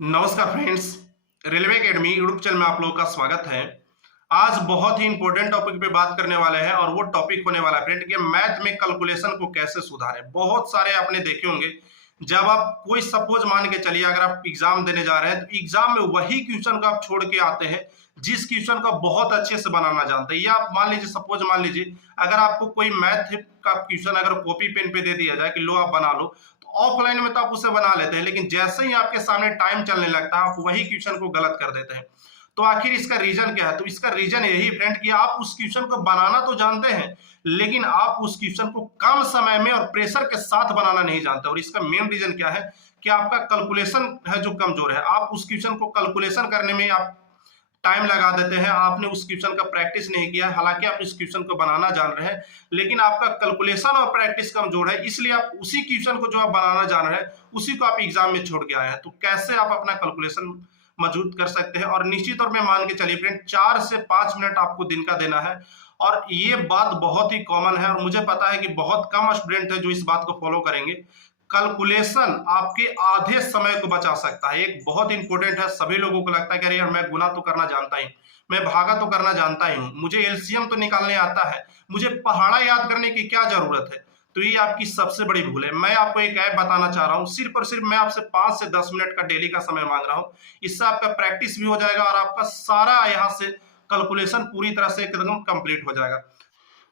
नमस्कार friends. Railway academy YouTube channel में आप लोगों का स्वागत है। आज बहुत ही इंपॉर्टेंट टॉपिक पे बात करने वाले हैं और वो टॉपिक होने वाला है फ्रेंड कि मैथ में कैलकुलेशन को कैसे सुधारें। बहुत सारे आपने देखे होंगे, जब आप कोई सपोज मान के चलिए अगर आप एग्जाम देने जा रहे हैं तो एग्जाम में वही क्वेश्चन को आप छोड़ के आते हैं जिस क्वेश्चन का बहुत अच्छे से बनाना जानते हैं। या आप मान लीजिए, सपोज मान लीजिए अगर आपको कोई मैथ का क्वेश्चन अगर कॉपी पेन पे दे दिया जाए कि लो आप बना लो, ऑफलाइन में तो आप उसे बना लेते हैं, लेकिन जैसे ही आपके सामने टाइम चलने लगता है आप वही क्वेश्चन को गलत कर देते हैं। तो आखिर इसका रीजन क्या है? तो इसका रीजन यही फ्रेंड कि आप उस क्वेश्चन को बनाना तो जानते हैं, लेकिन आप उस क्वेश्चन को कम समय में और प्रेशर के साथ बनाना नहीं जानते। और इसका मेन रीजन क्या है कि आपका कैलकुलेशन है जो कमजोर है। आप उस क्वेश्चन को कैलकुलेशन करने में आप टाइम लगा देते हैं, आपने उस क्वेश्चन का प्रैक्टिस नहीं किया, हालांकि आप इस क्वेश्चन को बनाना जान रहे हैं, लेकिन आपका कैलकुलेशन और प्रैक्टिस कमजोर है, इसलिए आप उसी क्वेश्चन को जो आप बनाना जान रहे हैं उसी को आप एग्जाम में छोड़ के आए हैं। तो कैसे आप अपना कैलकुलेशन मजबूत कर सकते हैं? और निश्चित तौर पे मान के चलिए फ्रेंड, 4 से 5 मिनट आपको दिन का देना है। और ये बात बहुत ही कॉमन है और मुझे पता है कि बहुत कम स्टूडेंट है जो इस बात को फॉलो करेंगे। कैलकुलेशन आपके आधे समय को बचा सकता है। एक बहुत इंपॉर्टेंट है, सभी लोगों को लगता है कि अरे यार मैं गुना तो करना जानता ही, मैं भागा तो करना जानता ही हूँ, मुझे एलसीएम तो निकालने आता है, मुझे पहाड़ा याद करने की क्या जरूरत है। तो ये आपकी सबसे बड़ी भूल है। मैं आपको एक ऐप बताना चाह रहा हूँ, सिर्फ और सिर्फ मैं आपसे 5 से 10 मिनट का डेली का समय मांग रहा हूँ। इससे आपका प्रैक्टिस भी हो जाएगा और आपका सारा यहाँ से कैलकुलेशन पूरी तरह से एकदम कंप्लीट हो जाएगा।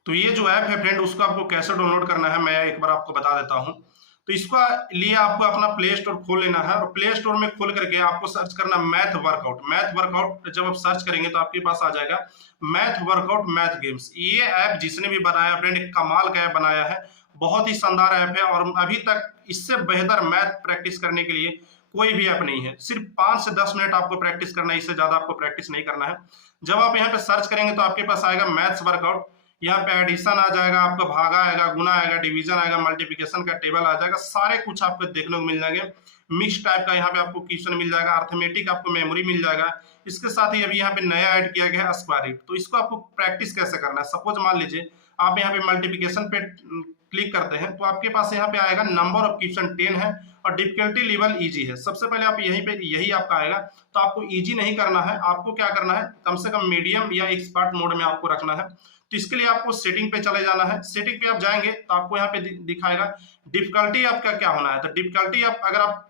तो ये जो ऐप है फ्रेंड, उसको आपको कैसे डाउनलोड करना है मैं एक बार आपको बता देता हूँ। तो इसका लिए आपको अपना प्ले स्टोर खोल लेना है और प्ले स्टोर में खोल करके आपको सर्च करना मैथ वर्कआउट। मैथ वर्कआउट जब आप सर्च करेंगे तो आपके पास आ जाएगा मैथ वर्कआउट मैथ गेम्स। ये ऐप जिसने भी बनाया फ्रेंड, एक कमाल का ऐप बनाया है, बहुत ही शानदार ऐप है और अभी तक इससे बेहतर मैथ प्रैक्टिस करने के लिए कोई भी ऐप नहीं है। सिर्फ 5 से 10 मिनट आपको प्रैक्टिस करना है, इससे ज्यादा आपको प्रैक्टिस नहीं करना है। जब आप यहाँ पे सर्च करेंगे तो आपके पास आएगा मैथ्स वर्कआउट। यहाँ पे एडिशन आ जाएगा, आपका भागा आएगा, गुना आएगा, डिवीजन आएगा, मल्टीप्लिकेशन का टेबल आ जाएगा, सारे कुछ आपको देखने को मिल जाएंगे। मिक्स टाइप का यहाँ पे आपको क्वेश्चन मिल जाएगा, अर्थमेटिक आपको मेमोरी मिल जाएगा। इसके साथ ही अभी यहाँ पे नया ऐड किया गया है स्क्वायर रूट। तो इसको आपको प्रैक्टिस कैसे करना है? सपोज मान लीजिए आप यहाँ पे मल्टीप्लिकेशन पे क्लिक करते हैं तो आपके पास यहाँ पे आएगा नंबर ऑफ क्वेश्चन 10 है और डिफिकल्टी लेवल इजी है। सबसे पहले आप यहीं पे यही आपका आएगा, तो आपको इजी नहीं करना है, आपको क्या करना है, कम से कम मीडियम या एक्सपर्ट मोड में आपको रखना है। तो इसके लिए आपको सेटिंग पे चले जाना है। सेटिंग पे आप जाएंगे तो आपको यहाँ पे दिखाएगा डिफिकल्टी आपका क्या होना है। तो डिफिकल्टी आप अगर आप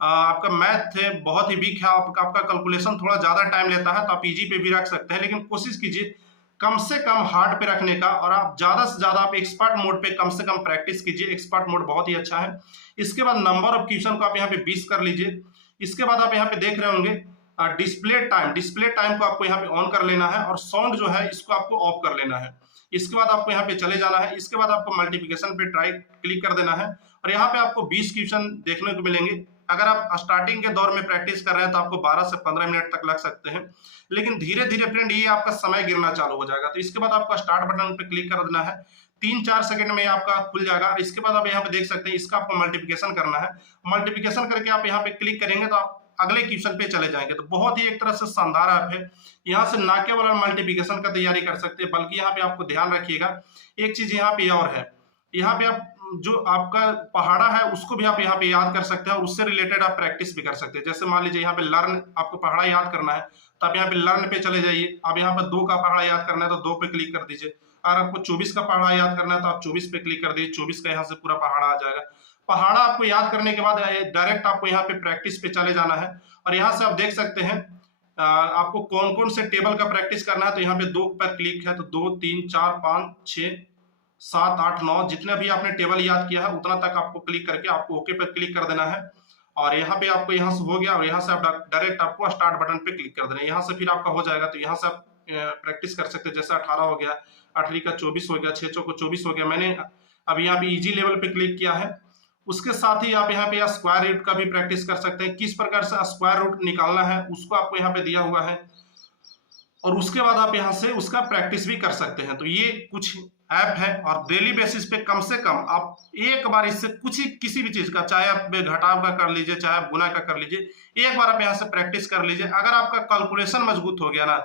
आपका मैथ है बहुत ही वीक है, आपका कैलकुलेशन थोड़ा ज्यादा टाइम लेता है, तो आप इजी पे भी रख सकते हैं, लेकिन कोशिश कीजिए कम से कम हार्ड पे रखने का। और आप ज्यादा से ज्यादा आप एक्सपर्ट मोड पे कम से कम प्रैक्टिस कीजिए, एक्सपर्ट मोड बहुत ही अच्छा है। इसके बाद नंबर ऑफ क्वेश्चन को आप यहाँ पे 20 कर लीजिए। इसके बाद आप यहाँ पे देख रहे होंगे डिस्प्ले टाइम को आपको यहाँ पे ऑन कर लेना है और साउंड जो है इसको आपको ऑफ कर लेना है। इसके बाद आपको यहाँ पे चले जाना है। इसके बाद आपको मल्टीप्लिकेशन पे ट्राई क्लिक कर देना है और यहाँ पे आपको 20 क्वेश्चन देखने को मिलेंगे। अगर आप स्टार्टिंग के दौर में प्रैक्टिस कर रहे हैं तो आपको 12 से 15 मिनट तक लग सकते हैं, लेकिन धीरे धीरे फ्रेंड ये आपका समय गिरना चालू हो जाएगा। तो इसके बाद आपको स्टार्ट बटन पे क्लिक कर देना है, 3-4 सेकंड में आपका खुल जाएगा। इसके बाद आप यहाँ पे देख सकते हैं इसका आपको मल्टीप्लिकेशन करना है। मल्टीप्लिकेशन करके आप यहाँ पे क्लिक करेंगे तो आप अगले क्वेश्चन पे चले जाएंगे। तो बहुत ही एक तरह से शानदार ऐप है। यहाँ से ना केवल मल्टीप्लिकेशन का तैयारी कर सकते हैं, बल्कि यहाँ पे आपको ध्यान रखिएगा एक चीज यहाँ पे और है, यहाँ पे आप जो आपका पहाड़ा है उसको भी आप यहाँ पे याद कर सकते हैं और उससे रिलेटेड आप प्रैक्टिस भी कर सकते हैं। जैसे मान लीजिए यहाँ पे लर्न, आपको पहाड़ा याद करना है तो आप यहाँ पे लर्न पे चले जाइए। आप यहाँ पे 2 का पहाड़ा याद करना है तो 2 पे क्लिक कर दीजिए। अगर आपको 24 का पहाड़ा याद करना है तो आप 24 पे क्लिक कर दीजिए, 24 का यहाँ से पूरा पहाड़ा आ जाएगा। पहाड़ा आपको याद करने के बाद डायरेक्ट आपको यहाँ पे प्रैक्टिस पे चले जाना है और यहाँ से आप देख सकते हैं आपको कौन कौन से टेबल का प्रैक्टिस करना है। तो यहाँ पे 2 पर क्लिक है तो 2, 3, 4, 5, 6, 7, 8, 9 जितने भी आपने टेबल याद किया है उतना तक आपको क्लिक करके आपको ओके पर क्लिक कर देना है। और यहाँ पे आपको यहाँ से हो गया और यहाँ से आप डायरेक्ट आपको स्टार्ट बटन पे क्लिक कर देना है। यहाँ से फिर आपका हो जाएगा तो यहाँ से आप प्रैक्टिस कर सकते हैं। जैसे 18 हो गया, 8 का 24 हो गया, 6 को 24 हो गया। मैंने अभी यहाँ पे इजी लेवल पे क्लिक किया है। उसके साथ ही आप यहाँ पे स्क्वायर रूट का भी प्रैक्टिस कर सकते हैं, किस प्रकार से स्क्वायर रूट निकालना है उसको आपको यहाँ पे दिया हुआ है और उसके बाद आप यहाँ से उसका प्रैक्टिस भी कर सकते हैं। तो ये कुछ ऐप है और डेली बेसिस पे कम से कम आप एक बार इससे कुछ ही किसी भी चीज का, चाहे आप घटाव का कर लीजिए चाहे आप गुना का कर लीजिए, एक बार आप यहाँ से प्रैक्टिस कर लीजिए। अगर आपका कैलकुलेशन मजबूत हो गया ना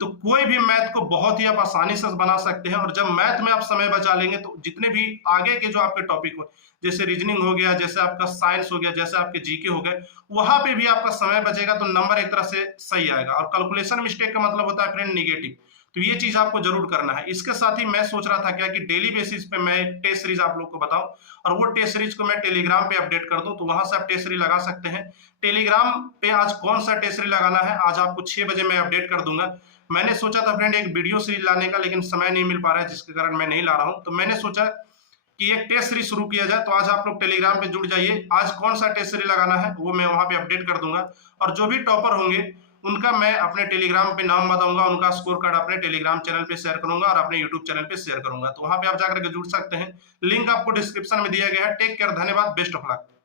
तो कोई भी मैथ को बहुत ही आप आसानी से बना सकते हैं। और जब मैथ में आप समय बचा लेंगे तो जितने भी आगे के जो आपके टॉपिक हो, जैसे रीजनिंग हो गया, जैसे आपका साइंस हो गया, जैसे आपके जीके हो गए, वहां पे भी आपका समय बचेगा तो नंबर एक तरह से सही आएगा। और कैलकुलेशन मिस्टेक का मतलब होता है फ्रेंड निगेटिव, तो ये चीज आपको जरूर करना है। इसके साथ ही मैं सोच रहा था क्या कि डेली बेसिस पे मैं टेस्ट सीरीज आप लोग को बताऊं, और वो टेस्ट सीरीज को मैं टेलीग्राम पे अपडेट कर दूं, तो वहां से आप टेस्ट सीरीज लगा सकते हैं। टेलीग्राम पे आज कौन सा टेस्ट सीरीज लगाना है आज आपको 6 बजे मैं अपडेट कर दूंगा। मैंने सोचा था फ्रेंड एक वीडियो सीरीज लाने का, लेकिन समय नहीं मिल पा रहा है जिसके कारण मैं नहीं ला रहा हूं। तो मैंने सोचा कि एक टेस्ट सीरीज शुरू किया जाए, तो आज आप लोग टेलीग्राम पे जुड़ जाइए। आज कौन सा टेस्ट सीरीज लगाना है वो मैं वहां पे अपडेट कर दूंगा, और जो भी टॉपर होंगे उनका मैं अपने टेलीग्राम पे नाम बताऊंगा, उनका स्कोर कार्ड अपने टेलीग्राम चैनल पे शेयर करूंगा और अपने यूट्यूब चैनल पे शेयर करूंगा। तो वहां पे आप जाकर के जुड़ सकते हैं, लिंक आपको डिस्क्रिप्शन में दिया गया है। टेक केयर, धन्यवाद, बेस्ट ऑफ लक।